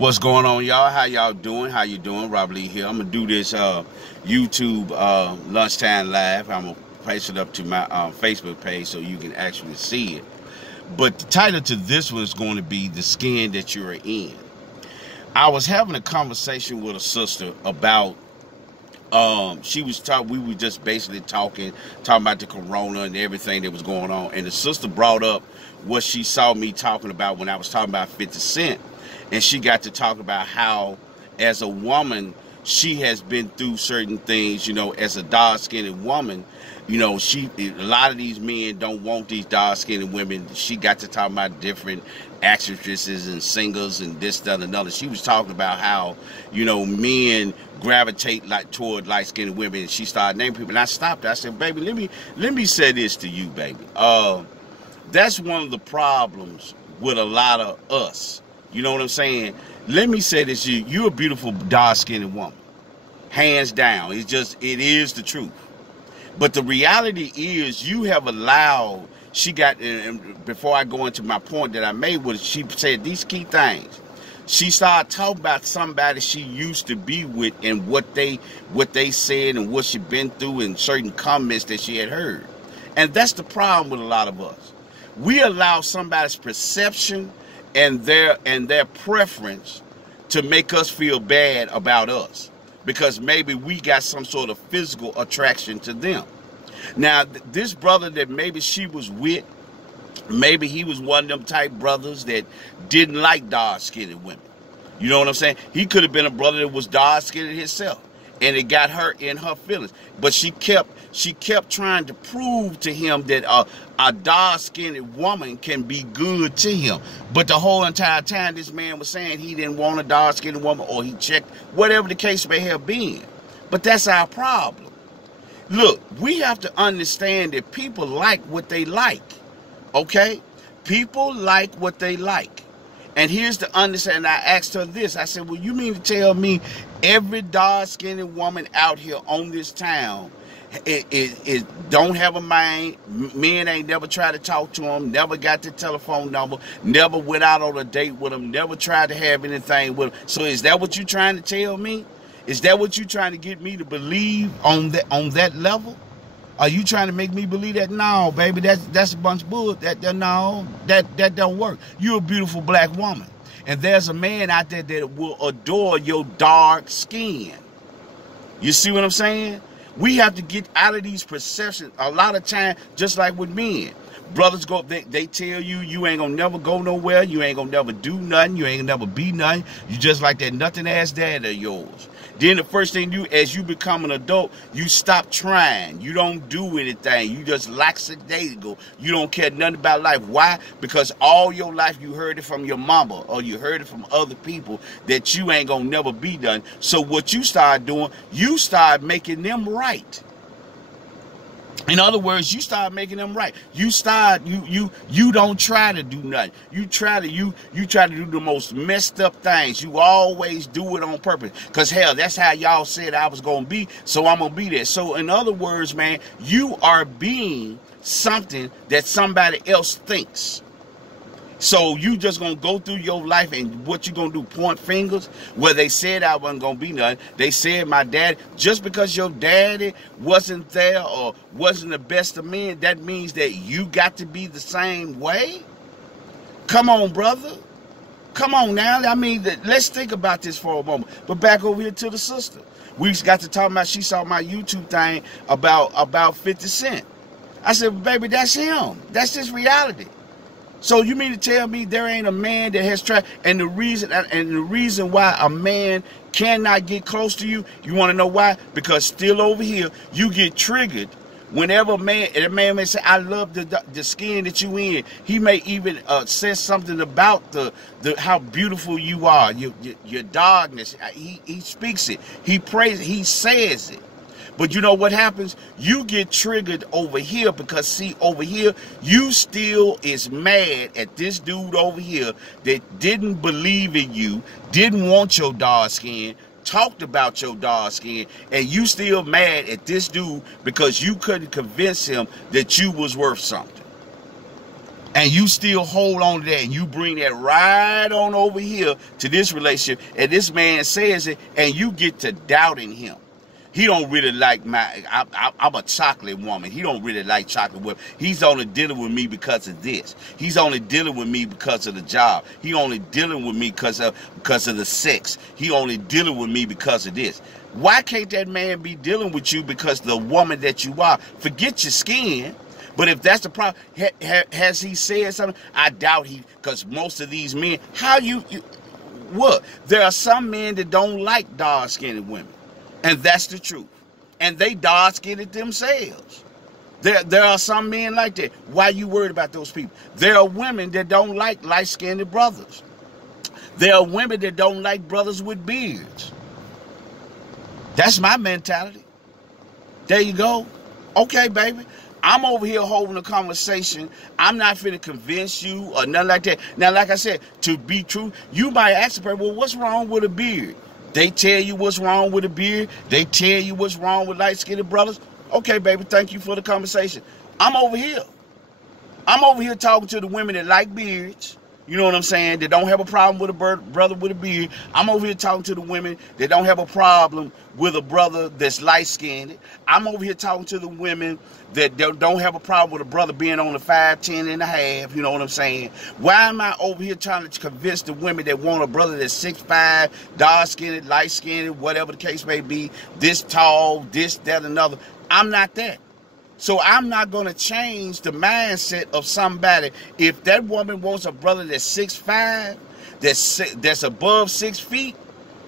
What's going on, y'all? How y'all doing? How you doing? Rob Lee here. I'm gonna do this YouTube lunchtime live. I'm gonna place it up to my Facebook page so you can actually see it. But the title to this one is going to be "The Skin That You're In." I was having a conversation with a sister about we were just basically talking about the corona and everything that was going on, and the sister brought up what she saw me talking about when I was talking about 50 Cent. And she got to talk about how, as a woman, she has been through certain things, as a dark-skinned woman. A lot of these men don't want these dark-skinned women. She got to talk about different actresses and singers and this, that, and another. She was talking about how, men gravitate toward light-skinned women. And she started naming people. And I stopped her. I said, baby, let me say this to you, baby. That's one of the problems with a lot of us. You know what I'm saying? Let me say this, you're a beautiful dark-skinned woman. Hands down. It is the truth. But the reality is you have allowed, and before I go into my point that I made with it, she said these key things. She started talking about somebody she used to be with and what they said and what she'd been through and certain comments that she had heard. And that's the problem with a lot of us. We allow somebody's perception and their preference to make us feel bad about us because maybe we got some sort of physical attraction to them. Now, this brother that maybe she was with, maybe he was one of them type brothers that didn't like dark-skinned women. You know what I'm saying? He could have been a brother that was dark-skinned himself, and it got her in her feelings. But she kept trying to prove to him that a dark-skinned woman can be good to him. But the whole entire time, this man was saying he didn't want a dark-skinned woman, or he checked, whatever the case may have been. But that's our problem. Look, we have to understand that people like what they like, okay? People like what they like. And here's the understanding. I asked her this. I said, well, you mean to tell me every dark-skinned woman out here on this town it don't have a mind, men ain't never tried to talk to them, never got the telephone number, never went out on a date with them, never tried to have anything with them. So is that what you're trying to tell me? Is that what you're trying to get me to believe on that level? Are you trying to make me believe that? No, baby, that's a bunch of bull. That don't work. You're a beautiful black woman. And there's a man out there that will adore your dark skin. You see what I'm saying? We have to get out of these perceptions. A lot of time, just like with men, brothers they tell you ain't gonna never go nowhere, you ain't gonna never do nothing, you ain't gonna never be nothing. You just like that nothing ass dad of yours. Then the first thing as you become an adult, you stop trying. You don't do anything. You just lackadaisical. You don't care nothing about life. Why? Because all your life you heard it from your mama or you heard it from other people that you ain't gonna never be done. So what you start doing, you start making them right. In other words, you start making them right. You don't try to do nothing. You try to do the most messed up things. You always do it on purpose. Because hell, that's how y'all said I was gonna be, so I'm gonna be there. So in other words, man, you are being something that somebody else thinks. So you just gonna go through your life and what you gonna do? Point fingers? Well, they said I wasn't gonna be nothing. They said my dad, just because your daddy wasn't there or wasn't the best of men, that means that you got to be the same way? Come on, brother. Come on now. I mean, let's think about this for a moment. But back over here to the sister. We got to talk about, she saw my YouTube thing about 50 Cent. I said, baby, that's him. That's just reality. So you mean to tell me there ain't a man that has tried, and the reason why a man cannot get close to you, you want to know why? Because still over here, you get triggered whenever a man may say, I love the skin that you in. He may even say something about the how beautiful you are, your darkness. He speaks it. He praises it. He says it. But you know what happens? You get triggered over here because, see, over here, you still is mad at this dude over here that didn't believe in you, didn't want your dark skin, talked about your dark skin, and you still mad at this dude because you couldn't convince him that you was worth something. And you still hold on to that, and you bring that right on over here to this relationship, and this man says it, and you get to doubting him. He don't really like I'm a chocolate woman. He don't really like chocolate women. He's only dealing with me because of this. He's only dealing with me because of the job. He only dealing with me because of the sex. He only dealing with me because of this. Why can't that man be dealing with you because the woman that you are? Forget your skin. But if that's the problem, has he said something? I doubt he, because most of these men, what? There are some men that don't like dark-skinned women. And that's the truth. And they dark-skinned themselves. There are some men like that. Why are you worried about those people? There are women that don't like light-skinned brothers. There are women that don't like brothers with beards. That's my mentality. There you go. Okay, baby. I'm over here holding a conversation. I'm not finna convince you or nothing like that. Now, like I said, to be true, you might ask the person, well, what's wrong with a beard? They tell you what's wrong with a beard. They tell you what's wrong with light-skinned brothers. Okay, baby, thank you for the conversation. I'm over here. I'm over here talking to the women that like beards. You know what I'm saying? They don't have a problem with a brother with a beard. I'm over here talking to the women that don't have a problem with a brother that's light-skinned. I'm over here talking to the women that don't have a problem with a brother being on the 5'10" and a half. You know what I'm saying? Why am I over here trying to convince the women that want a brother that's 6'5", dark-skinned, light-skinned, whatever the case may be, this tall, this, that, another? I'm not that. So I'm not going to change the mindset of somebody. If that woman wants a brother that's 6'5", that's above 6 feet,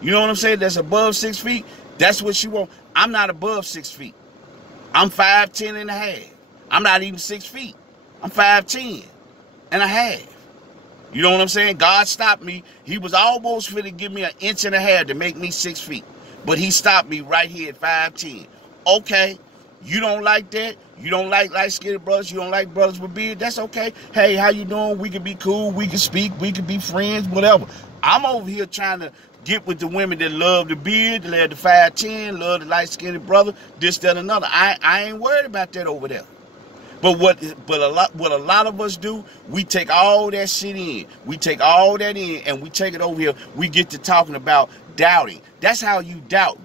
you know what I'm saying? That's above 6 feet. That's what she wants. I'm not above 6 feet. I'm 5'10" and a half. I'm not even 6 feet. I'm 5'10" and a half. You know what I'm saying? God stopped me. He was almost fit to give me 1.5 inches to make me 6 feet. But he stopped me right here at 5'10". Okay. You don't like that? You don't like light-skinned brothers? You don't like brothers with beard? That's okay. Hey, how you doing? We can be cool. We can speak. We can be friends, whatever. I'm over here trying to get with the women that love the beard, that love the 5'10", love the light-skinned brother, this, that, another. I ain't worried about that over there. But what a lot of us do, we take all that shit in. We take all that in and we take it over here. We get to talking about doubting. That's how you doubt.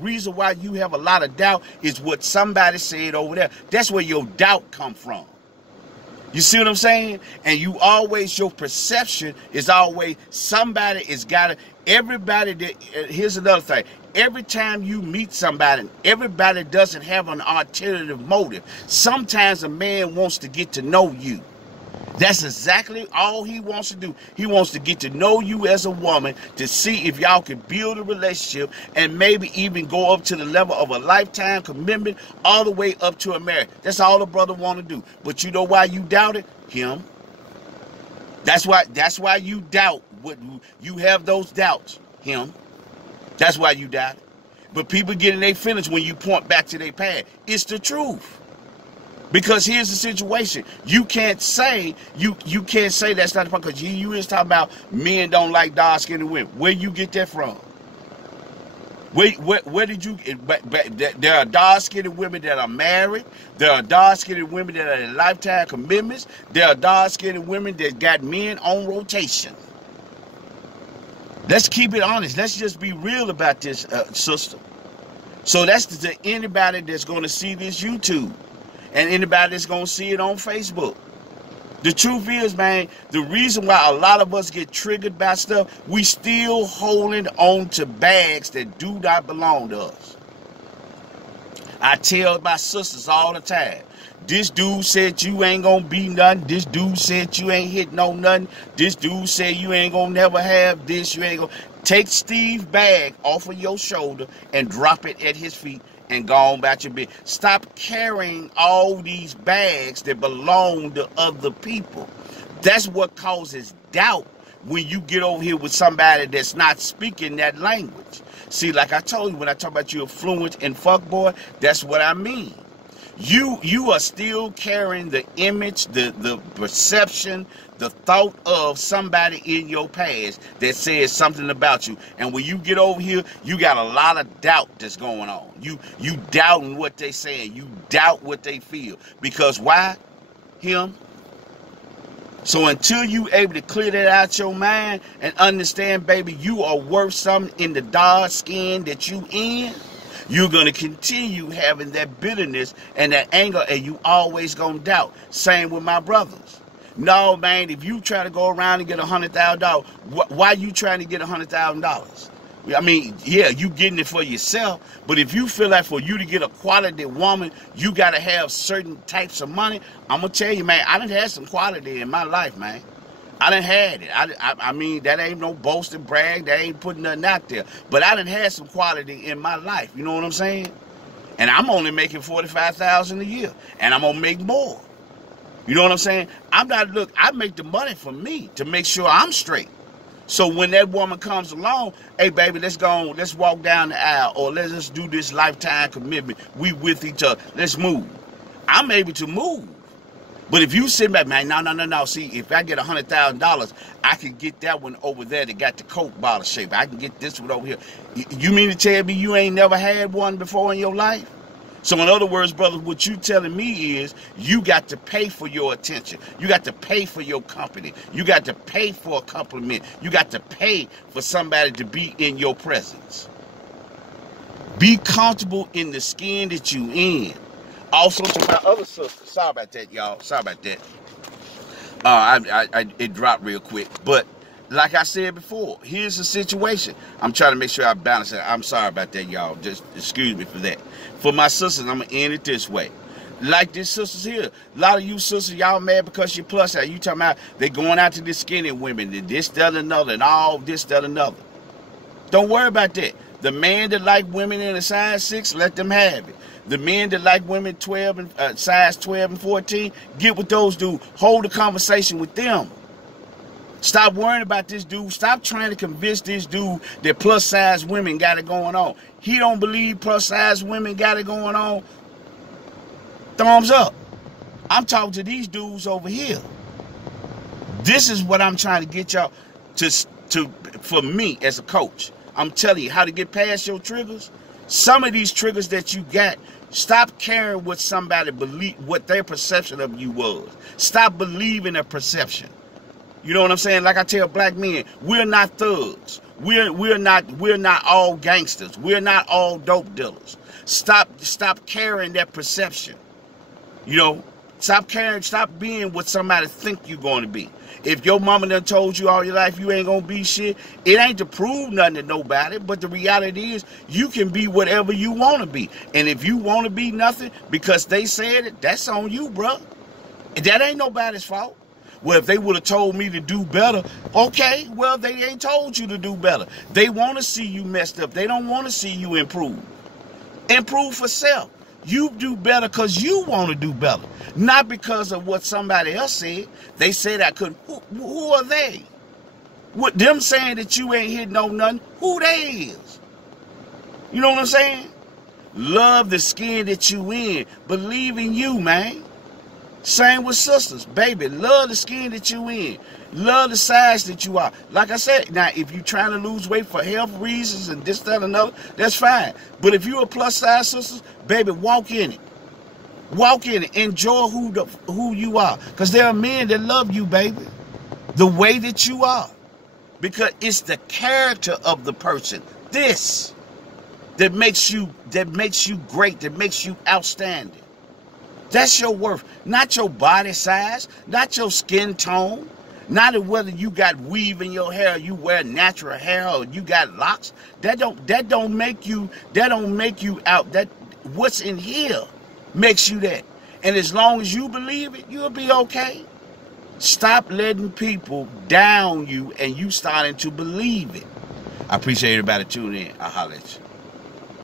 Reason why you have a lot of doubt is what somebody said over there. That's where your doubt come from. You see what I'm saying? And your perception is always somebody is got to, everybody here's another thing. Every time you meet somebody, everybody doesn't have an alternative motive. Sometimes a man wants to get to know you. That's exactly all he wants to do. He wants to get to know you as a woman to see if y'all can build a relationship and maybe even go up to the level of a lifetime commitment all the way up to a marriage. That's all a brother want to do. But you know why you doubt it? Him. That's why you doubt. You have those doubts. Him. That's why you doubt it. But people get in their feelings when you point back to their past. It's the truth. Because here's the situation. You can't say that's not the problem. Because you is talking about men don't like dark-skinned women. Where you get that from? Where did you? There are dark-skinned women that are married. There are dark-skinned women that are in lifetime commitments. There are dark-skinned women that got men on rotation. Let's keep it honest. Let's just be real about this, sister. So that's to anybody that's going to see this YouTube. And anybody that's going to see it on Facebook. The truth is, man, the reason why a lot of us get triggered by stuff, we still holding on to bags that do not belong to us. I tell my sisters all the time, this dude said you ain't going to be nothing. This dude said you ain't hitting on nothing. This dude said you ain't going to never have this. You ain't going to. Take Steve's bag off of your shoulder and drop it at his feet. And go on about your business. Stop carrying all these bags that belong to other people. That's what causes doubt when you get over here with somebody that's not speaking that language. See, like I told you, when I talk about you fluent in fuckboy, that's what I mean. You are still carrying the image, the perception, the thought of somebody in your past that says something about you. And when you get over here, you got a lot of doubt that's going on. You doubting what they saying. You doubt what they feel. Because why? Him. So until you able to clear that out your mind and understand, baby, you are worth something in the dark skin that you in, you're going to continue having that bitterness and that anger, and you always going to doubt. Same with my brothers. No, man, if you try to go around and get $100,000, why you trying to get $100,000? I mean, yeah, you getting it for yourself, but if you feel like for you to get a quality woman, you got to have certain types of money, I'm going to tell you, man, I done had some quality in my life, man. I done had it. I mean, that ain't no boast and brag. That ain't putting nothing out there. But I done had some quality in my life. You know what I'm saying? And I'm only making $45,000 a year, and I'm going to make more. You know what I'm saying? I make the money for me to make sure I'm straight. So when that woman comes along, hey, baby, let's walk down the aisle, or let's just do this lifetime commitment. We with each other. Let's move. I'm able to move. But if you sit back, man, no. See, if I get $100,000, I can get that one over there that got the Coke bottle shape. I can get this one over here. You mean to tell me you ain't never had one before in your life? So in other words, brother, what you telling me is you got to pay for your attention. You got to pay for your company. You got to pay for a compliment. You got to pay for somebody to be in your presence. Be comfortable in the skin that you in. Also to my other sister. Sorry about that, y'all. Sorry about that. It dropped real quick. But like I said before, here's the situation. I'm trying to make sure I balance it. I'm sorry about that, y'all. Just excuse me for that. For my sisters, I'm going to end it this way. Like these sisters here. A lot of you sisters, y'all mad because you plus size. You talking about they going out to the skinny women and this, that, another, and all this, that, another. Don't worry about that. The man that like women in a size 6, let them have it. The men that like women 12 and size 12 and 14, get with those dudes. Hold a conversation with them. Stop worrying about this dude. Stop trying to convince this dude that plus size women got it going on. He don't believe plus size women got it going on. Thumbs up. I'm talking to these dudes over here. This is what I'm trying to get y'all to for me as a coach. I'm telling you how to get past your triggers. Some of these triggers that you got, stop caring what somebody believe, what their perception of you was. Stop believing their perception. You know what I'm saying? Like I tell black men, we're not thugs. We're not all gangsters. We're not all dope dealers. Stop carrying that perception. You know, stop being what somebody think you're going to be. If your mama done told you all your life you ain't gonna be shit, it ain't to prove nothing to nobody, but the reality is you can be whatever you want to be. And if you want to be nothing because they said it, that's on you, bro. That ain't nobody's fault. Well, if they would have told me to do better, okay, well, they ain't told you to do better. They want to see you messed up. They don't want to see you improve. Improve for self. You do better because you want to do better, not because of what somebody else said. They said I couldn't. Who are they? What them saying that you ain't hitting on nothing? Who they is? You know what I'm saying? Love the skin that you in. Believe in you, man. Same with sisters, baby. Love the skin that you in. Love the size that you are. Like I said, now if you're trying to lose weight for health reasons and this, that, and another, that's fine. But if you're a plus size sister, baby, walk in it. Walk in it. Enjoy who you are. Because there are men that love you, baby. The way that you are. Because it's the character of the person. This that makes you great, that makes you outstanding. That's your worth, not your body size, not your skin tone, not whether you got weave in your hair, you wear natural hair, or you got locks. That don't make you out. That what's in here makes you that. And as long as you believe it, you'll be okay. Stop letting people down you and you starting to believe it. I appreciate everybody tuning in. I'll holler at you.